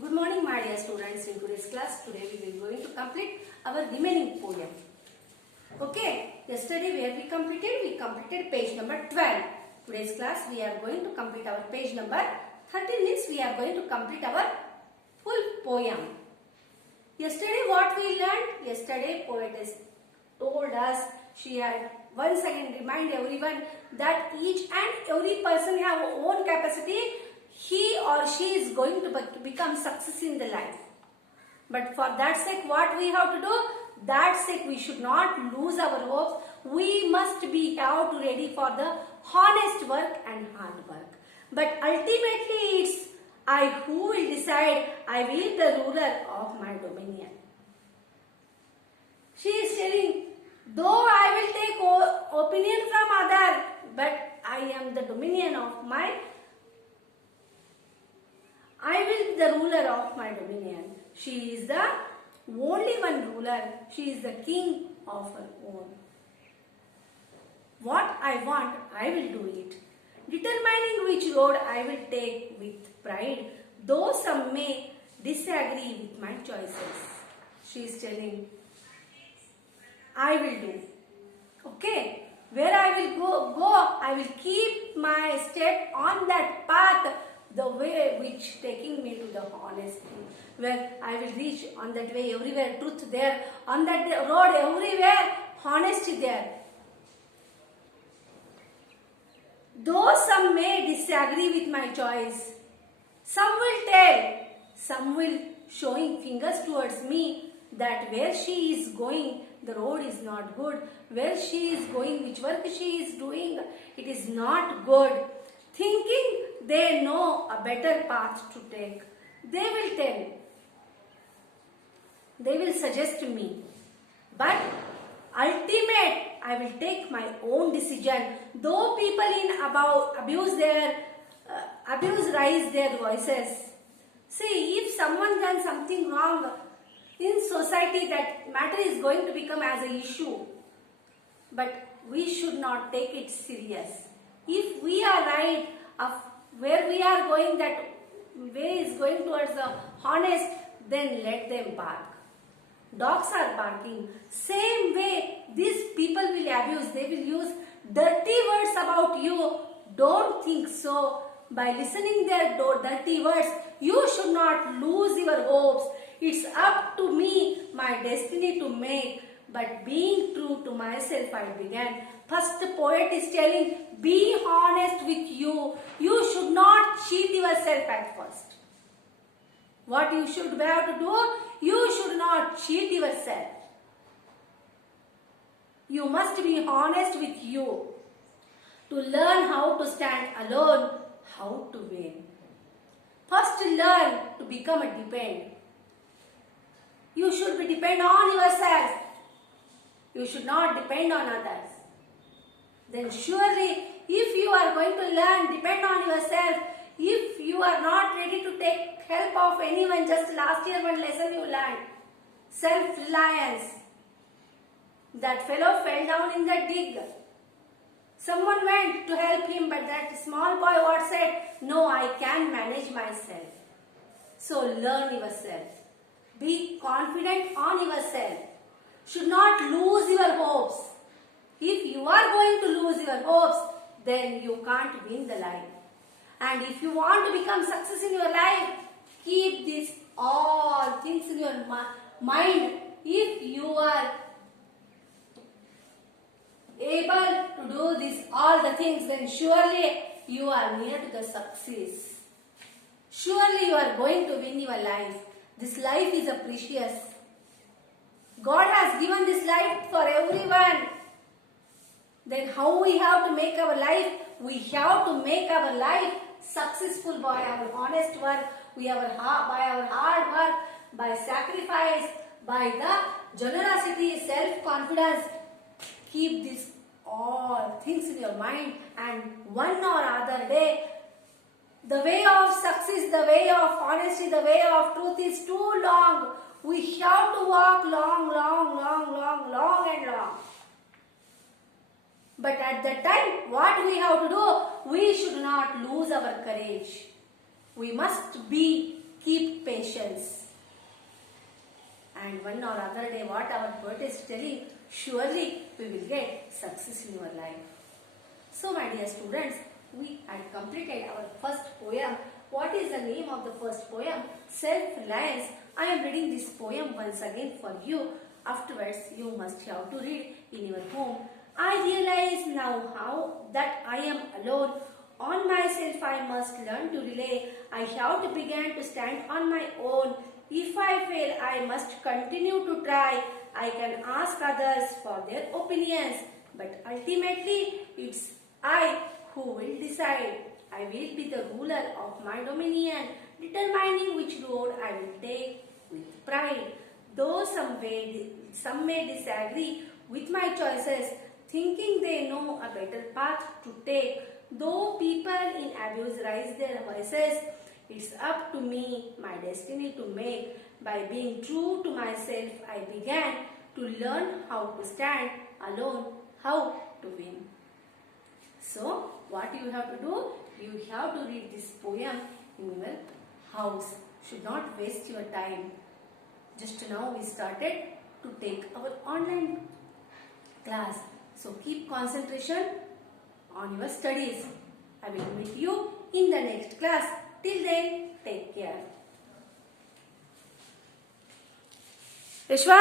Good morning, my dear students. In today's class, today we will going to complete our remaining poem. Okay, yesterday where we completed page number 12. Today's class we are going to complete our page number 13, means we are going to complete our full poem. Yesterday what we learned? Yesterday poetess told us, she had once again remind everyone that each and every person have own capacity. He or she is going to become success in the life. But for that sake, what we have to do? That sake, we should not lose our hopes. We must be have to ready for the honest work and hard work. But ultimately, it's I who will decide. I will be the ruler of my dominion. She is telling, though I will take opinion from other, but I am the dominion of my. I will be the ruler of my dominion. She is the only one ruler. She is the king of her own. What I want, I will do it. Determining which road I will take with pride, though some may disagree with my choices. She is telling, I will do. Okay, where I will go, I will keep my step on that path, the way which taking me to the honesty, where I will reach on that way, everywhere truth there, on that road everywhere honesty there. Though some may disagree with my choice, some will tell, some will showing fingers towards me that where she is going, the road is not good. Where she is going, which work she is doing, it is not good. Thinking they know a better path to take, they will tell, they will suggest me. But ultimate, I will take my own decision. Though people raise their voices. See, if someone done something wrong in society, that matter is going to become as an issue. But we should not take it serious. If we are right of where we are going, that way is going towards the honest, then let them bark. Dogs are barking. Same way, these people will abuse. They will use dirty words about you. Don't think so. By listening their dirty words, you should not lose your hopes. It's up to me, my destiny to make. But being true to myself, I began. First, the poet is telling, be honest with you. You should not cheat yourself at first. What you should have to do? You should not cheat yourself. You must be honest with you. To learn how to stand alone, how to win. First, learn to become a dependent. You should be dependent on yourself. You should not depend on others. Then surely, if you are going to learn, depend on yourself. If you are not ready to take help of anyone, just last year one lesson you learned, self-reliance. That fellow fell down in the dig. Someone went to help him, but that small boy what said, no, I can manage myself. So learn yourself. Be confident on yourself. Should not lose your hopes. If you are going to lose your hopes, then you can't win the life. And if you want to become success in your life, keep these all things in your mind. If you are able to do this all the things, then surely you are near to the success. Surely you are going to win your life. This life is a precious. God has given this life for everyone. Then how we have to make our life? We have to make our life successful by our honest work, by our hard work, by sacrifice, by the generosity, self-confidence. Keep these all things in your mind, and one or other day, the way of success, the way of honesty, the way of truth is too long. We have to walk long and long. But at that time, what we have to do? We should not lose our courage. We must keep patient. one or other day what our poet is telling, surely we will get success in our life. So my dear students, we had completed our first poem. What is the name of the first poem? Self-Reliance. I am reading this poem once again for you. Afterwards, you must have to read in your home. I realize now how that I am alone. On myself I must learn to rely. I have to begin to stand on my own. If I fail, I must continue to try. I can ask others for their opinions, but ultimately it's I who will decide. I will be the ruler of my dominion, determining which road I will take with pride. Though some may disagree with my choices, thinking they know a better path to take. Though people in abuse raise their voices, it's up to me, my destiny to make. By being true to myself, I began to learn how to stand alone, how to win. So, what you have to do? You have to read this poem in your house. Should not waste your time. Just now we started to take our online class. So, keep concentration on your studies. I will meet you in the next class. Till then, take care. Vishwa?